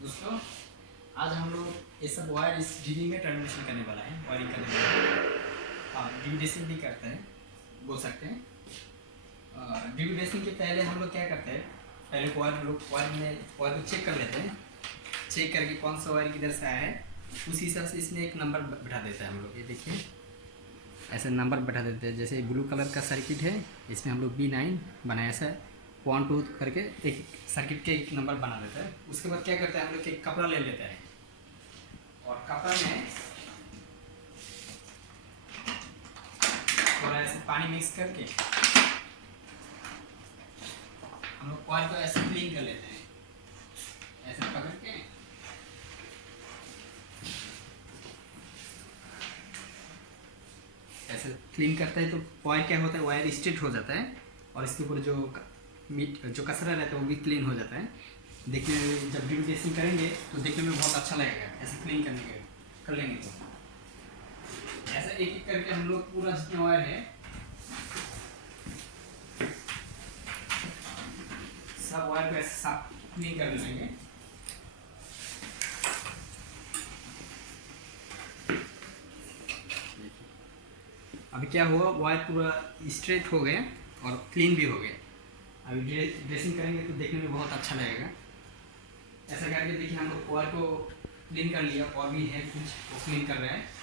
दोस्तों, आज हम लोग ये सब वायर इस डीबी में टर्मिनेशन करने वाला है, वायरिंग करने वाला है। हाँ, डीबी ड्रेसिंग भी करते हैं, बोल सकते हैं। डीबी ड्रेसिंग के पहले हम लोग क्या करते हैं, पहले वायर में वायर को चेक कर लेते हैं। चेक करके कौन सा वायर किधर से आया है, उसी हिसाब से इसमें एक नंबर बैठा देता है हम लोग। ये देखिए, ऐसे नंबर बैठा देते हैं। जैसे ब्लू कलर का सर्किट है, इसमें हम लोग B9 बनाया, ऐसा 1 2 करके एक सर्किट के एक नंबर बना देता है। उसके बाद क्या करते हैं, हम लोग एक कपड़ा ले लेते हैं और कपड़ा में थोड़ा ऐसे पानी मिक्स करके हम लोग वायर को ऐसे क्लीन कर लेते हैं, ऐसे पकड़ के। ऐसे क्लीन करता है तो वायर क्या होता है, वायर स्ट्रेट हो जाता है और इसके ऊपर जो कचरा रहता है वो भी क्लीन हो जाता है। देखने में जब डीबी ड्रेसिंग करेंगे तो देखने में बहुत अच्छा लगेगा, ऐसे क्लीन करने के कर लेंगे तो। ऐसा एक एक करके हम लोग पूरा जितना वायर है सब वायर को ऐसे साफ क्लीन कर लेंगे। अभी क्या हुआ, वायर पूरा स्ट्रेट हो गया और क्लीन भी हो गया। अभी ड्रेसिंग करेंगे तो देखने में बहुत अच्छा लगेगा। ऐसा करके देखिए, हम लोग वायर को क्लीन कर लिया और भी है कुछ वो क्लीन कर रहा है।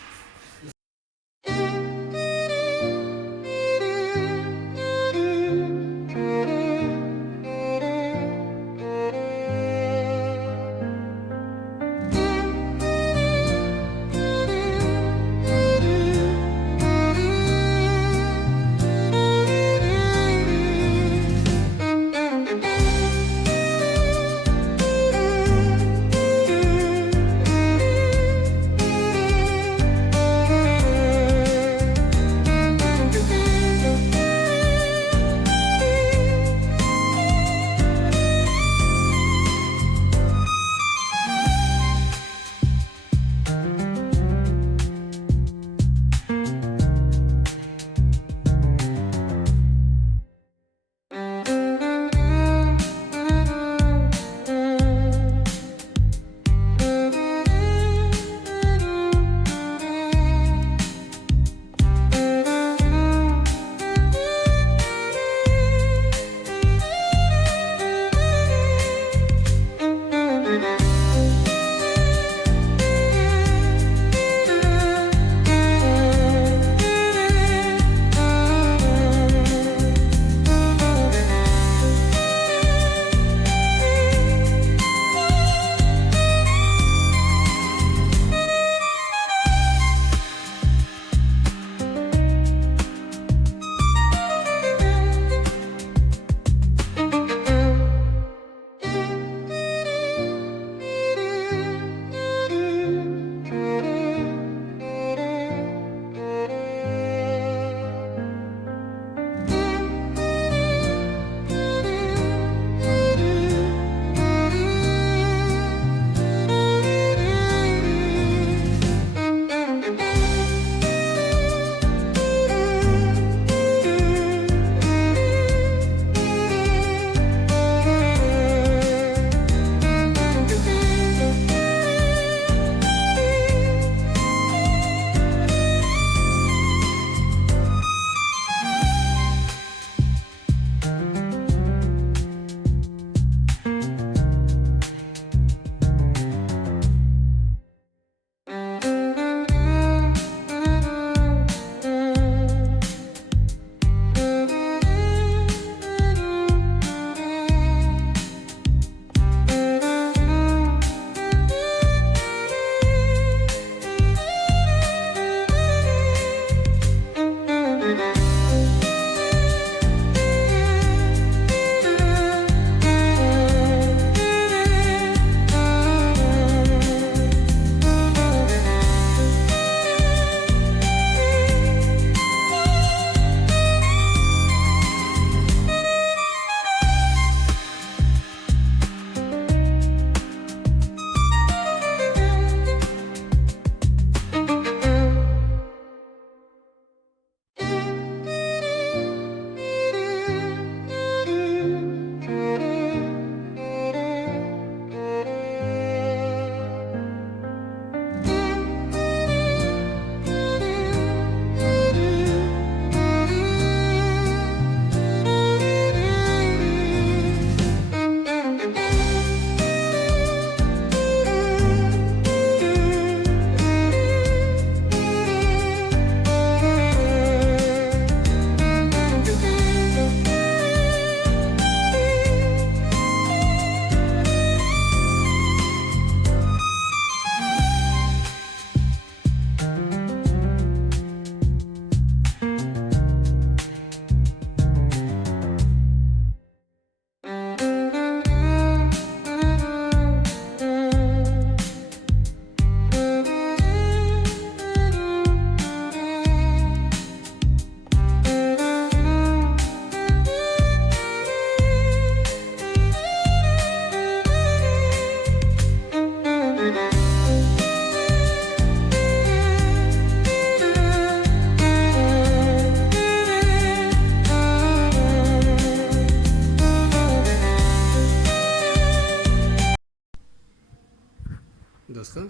दोस्तों,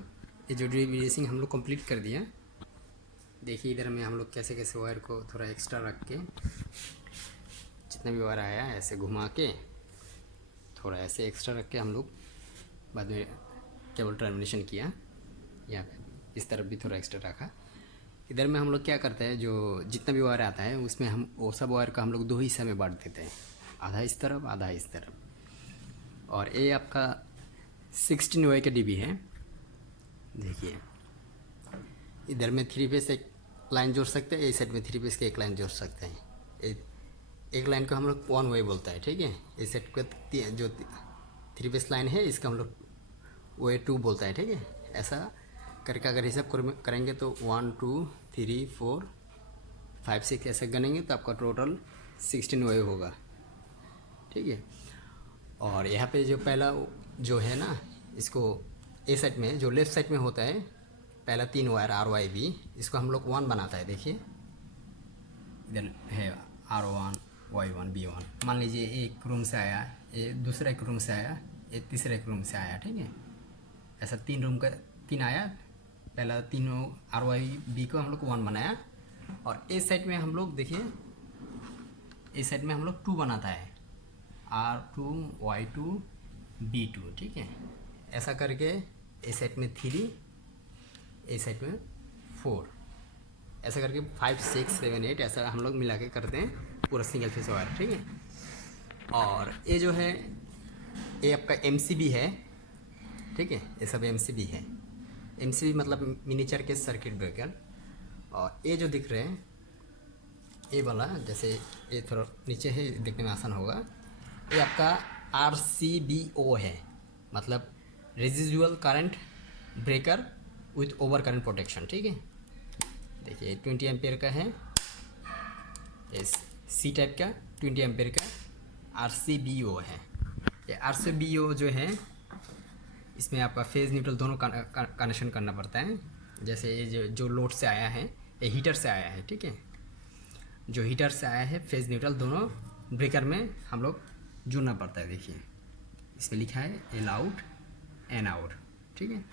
ये जो ड्रिल रेसिंग हम लोग कंप्लीट कर दिया। देखिए इधर में हम लोग कैसे कैसे वायर को थोड़ा एक्स्ट्रा रख के, जितना भी वायर आया ऐसे घुमा के, थोड़ा ऐसे एक्स्ट्रा रख के हम लोग बाद में केबल टर्मिनेशन किया। यहाँ पे इस तरफ भी थोड़ा एक्स्ट्रा रखा। इधर में हम लोग क्या करते हैं, जो जितना भी वायर आता है उसमें हम वो सब वायर का हम लोग 2 हिस्सा में बांट देते हैं, आधा इस तरफ आधा इस तरफ। और ये आपका 16 वाई का डीबी है। देखिए इधर में 3 फेस एक लाइन जोड़ सकते हैं, इस साइड में 3 फेस के एक लाइन जोड़ सकते हैं। एक लाइन को हम लोग 1 वे बोलता है, ठीक है। इस साइड का जो 3 फेस लाइन है इसका हम लोग वे 2 बोलता है, ठीक है। ऐसा करके अगर हिसाब करेंगे तो 1 2 3 4 5 6 ऐसे गनेंगे तो आपका टोटल 16 वे होगा, ठीक है। और यहाँ पे जो पहला जो है ना, इसको ए साइड में जो लेफ़्ट साइड में होता है पहला 3 वायर RYB, इसको हम लोग 1 बनाता है। देखिए इधर है R1 Y1 B1। मान लीजिए एक रूम से आया, ये दूसरा एक रूम से आया, ये तीसरा एक रूम से आया, ठीक है। ऐसा 3 रूम का 3 आया, पहला तीनों RYB को हम लोग 1 बनाया। और इस साइड में हम लोग देखिए, इस साइड में हम लोग 2 बनाता है, R2 Y2 B2, ठीक है। ऐसा करके इस साइड में 3, इस साइड में 4, ऐसा करके 5 6 7 8 ऐसा हम लोग मिला के करते हैं पूरा सिंगल फेस वायर, ठीक है। और ये जो है ये आपका MCB है, ठीक है। ये सब MCB है। MCB मतलब मिनीचर के सर्किट ब्रेकर। और ये जो दिख रहे हैं ये वाला, जैसे ये थोड़ा नीचे है, देखने में आसान होगा, ये आपका RCBO है, मतलब residual current breaker with over current protection, ठीक है। देखिए 20 एम्पियर का है, इस C टाइप का 20 एम्पियर का RCBO है। ये RCBO जो है इसमें आपका फेज़ न्यूट्रल दोनों कनेक्शन करना पड़ता है। जैसे ये जो लोड से आया है, ये हीटर से आया है, ठीक है। जो हीटर से आया है फेज़ न्यूट्रल दोनों ब्रेकर में हम लोग जुड़ना पड़ता है। देखिए इसमें लिखा है L आउट N आउट, ठीक है।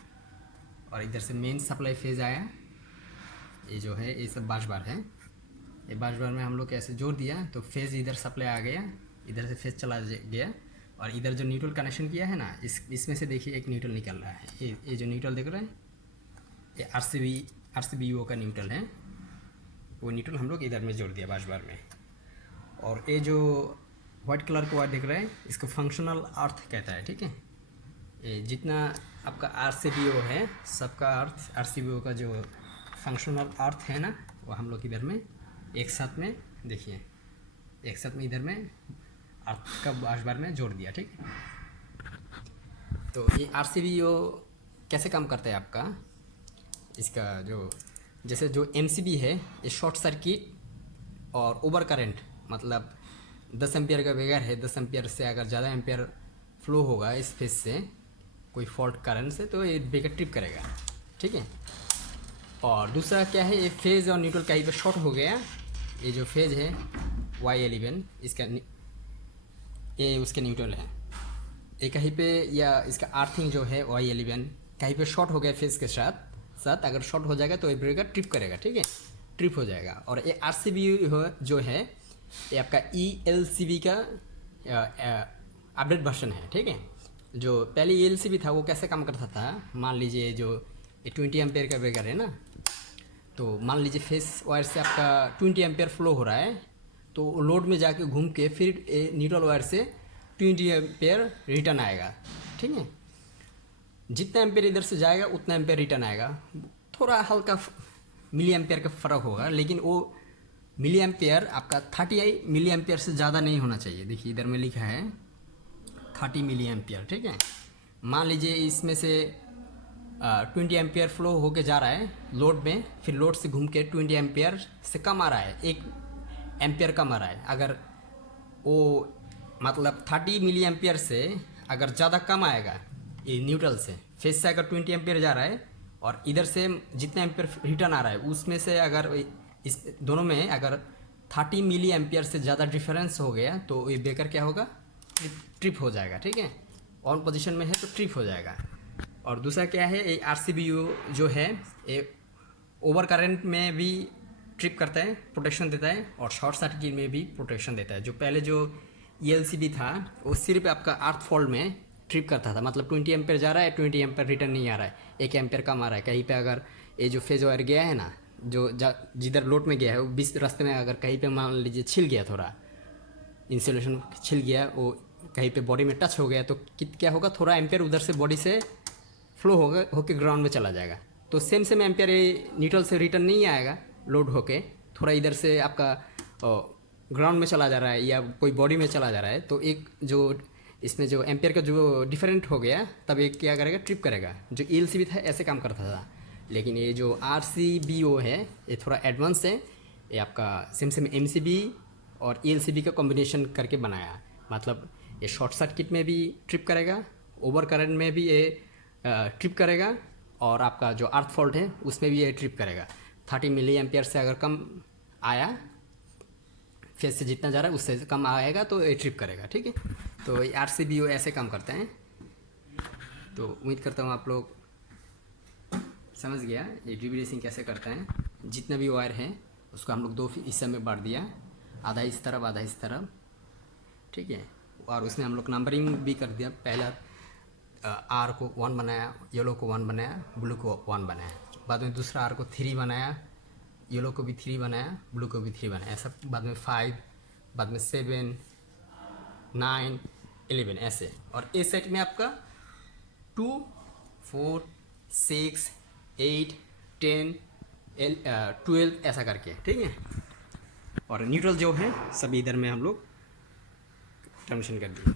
और इधर से मेन सप्लाई फेज़ आया, ये जो है ये सब 5 बार है। ये 5 बार में हम लोग कैसे जोड़ दिया तो फेज़ इधर सप्लाई आ गया, इधर से फेज़ चला गया। और इधर जो न्यूट्रल कनेक्शन किया है ना, इसमें से देखिए एक न्यूट्रल निकल रहा है। ये जो न्यूट्रल दिख रहा है ये RCBO का न्यूट्रल है। वो न्यूट्रल हम लोग इधर में जोड़ दिया 5 बार में। और ये जो वाइट कलर का वायर दिख रहा है इसको फंक्शनल अर्थ कहता है, ठीक है। ये जितना आपका RCBO है सबका अर्थ, RCBO का जो फंक्शनल अर्थ है ना, वो हम लोग इधर में एक साथ में, देखिए एक साथ में इधर में अर्थ का 5 बार में जोड़ दिया, ठीक है। तो ये RCBO कैसे काम करता है आपका, इसका जो जैसे जो MCB है ये शॉर्ट सर्किट और ओवर करंट, मतलब 10 एम्पियर का ब्रेकर है, 10 एम्पियर से अगर ज़्यादा एम्पियर फ्लो होगा इस फेज से कोई फॉल्ट करंट से तो ये ब्रेकर ट्रिप करेगा, ठीक है। और दूसरा क्या है, ये फेज़ और न्यूट्रल कहीं पे शॉर्ट हो गया, ये जो फेज़ है Y11 इसका ये उसके न्यूट्रल है, ये कहीं पे, या इसका अर्थिंग जो है Y11 कहीं पे शॉर्ट हो गया फेज़ के साथ अगर शॉर्ट हो जाएगा तो ये ब्रेकर ट्रिप करेगा, ठीक है, ट्रिप हो जाएगा। और ये RCBO जो है ये आपका ELCB का अपडेट वर्जन है, ठीक है। जो पहले ELCB था वो कैसे काम करता था, मान लीजिए जो ये 20 एम्पियर का ब्रेकर है ना, तो मान लीजिए फेस वायर से आपका 20 एम्पियर फ्लो हो रहा है, तो लोड में जाके घूम के फिर न्यूट्रल वायर से 20 एम्पियर रिटर्न आएगा, ठीक है। जितना एम्पियर इधर से जाएगा उतना एम्पियर रिटर्न आएगा। थोड़ा हल्का मिली एम्पियर का फ़र्क होगा, लेकिन वो मिली एम्पियर आपका 30 मिली एम्पियर से ज़्यादा नहीं होना चाहिए। देखिए इधर में लिखा है 30 मिली एम्पियर, ठीक है। मान लीजिए इसमें से 20 एम्पियर फ्लो होके जा रहा है लोड में, फिर लोड से घूम के 20 एम्पियर से कम आ रहा है, 1 एम्पियर कम आ रहा है। अगर वो मतलब 30 मिली एम्पियर से अगर ज़्यादा कम आएगा ये न्यूट्रल से, फेस से अगर 20 एम्पियर जा रहा है और इधर से जितना एम्पियर रिटर्न आ रहा है उसमें से अगर इस दोनों में अगर 30 मिली एम्पियर से ज़्यादा डिफरेंस हो गया तो ये ब्रेकर क्या होगा, ट्रिप हो जाएगा, ठीक है। ऑन पोजीशन में है तो ट्रिप हो जाएगा। और दूसरा क्या है, ये RCBO जो है ये ओवर करंट में भी ट्रिप करता है, प्रोटेक्शन देता है, और शॉर्ट सर्किट में भी प्रोटेक्शन देता है। जो पहले जो ELCB था वो सिर्फ आपका अर्थ फॉल्ट में ट्रिप करता था, मतलब 20 एम्पेयर जा रहा है, 20 एम्पेयर रिटर्न नहीं आ रहा है, 1 एम्पेयर कम आ रहा है। कहीं पे अगर ये जो फेज वायर गया है ना, जो जिधर लोड में गया है, वो बीच रास्ते में अगर कहीं पे मान लीजिए छिल गया, थोड़ा इंसुलेशन छिल गया, वो कहीं पे बॉडी में टच हो गया, तो क्या होगा, थोड़ा एम्पेयर उधर से बॉडी से फ्लो होगा, होके ग्राउंड में चला जाएगा। तो सेम एम्पेयर ये न्यूट्रल से रिटर्न नहीं आएगा, लोड होके थोड़ा इधर से आपका ग्राउंड में चला जा रहा है या कोई बॉडी में चला जा रहा है, तो एक जो इसमें जो एम्पेयर का जो डिफरेंट हो गया, तब एक क्या करेगा, ट्रिप करेगा। जो ELCB था ऐसे काम करता था, लेकिन ये जो RCBO है ये थोड़ा एडवांस है। ये आपका सेम MCB और ELCB का कॉम्बिनेशन करके बनाया, मतलब ये शॉर्ट सर्किट में भी ट्रिप करेगा, ओवर करंट में भी ये ट्रिप करेगा, और आपका जो अर्थ फॉल्ट है उसमें भी ये ट्रिप करेगा। 30 मिली एम्पियर से अगर कम आया, फेज से जितना जा रहा है उससे कम आएगा तो ये ट्रिप करेगा, ठीक है। तो ये RCBO ऐसे काम करते हैं। तो उम्मीद करता हूँ आप लोग समझ गया ये ड्रिप रेसिंग कैसे करते हैं। जितना भी वायर है उसको हम लोग 2 हिस्से में बांट दिया, आधा इस तरफ आधा इस तरफ, ठीक है। और उसमें हम लोग नंबरिंग भी कर दिया, पहला R को 1 बनाया, येलो को 1 बनाया, ब्लू को 1 बनाया, बाद में दूसरा R को 3 बनाया, येलो को भी 3 बनाया, ब्लू को भी 3 बनाया, ऐसा बाद में 5, बाद में 7, 9, 11 ऐसे। और ए सेट में आपका 2, 4, 6, 8, 10, 12 ऐसा करके, ठीक है। और न्यूट्रल जो है सभी इधर में हम लोग टर्मिनेशन कर दिए।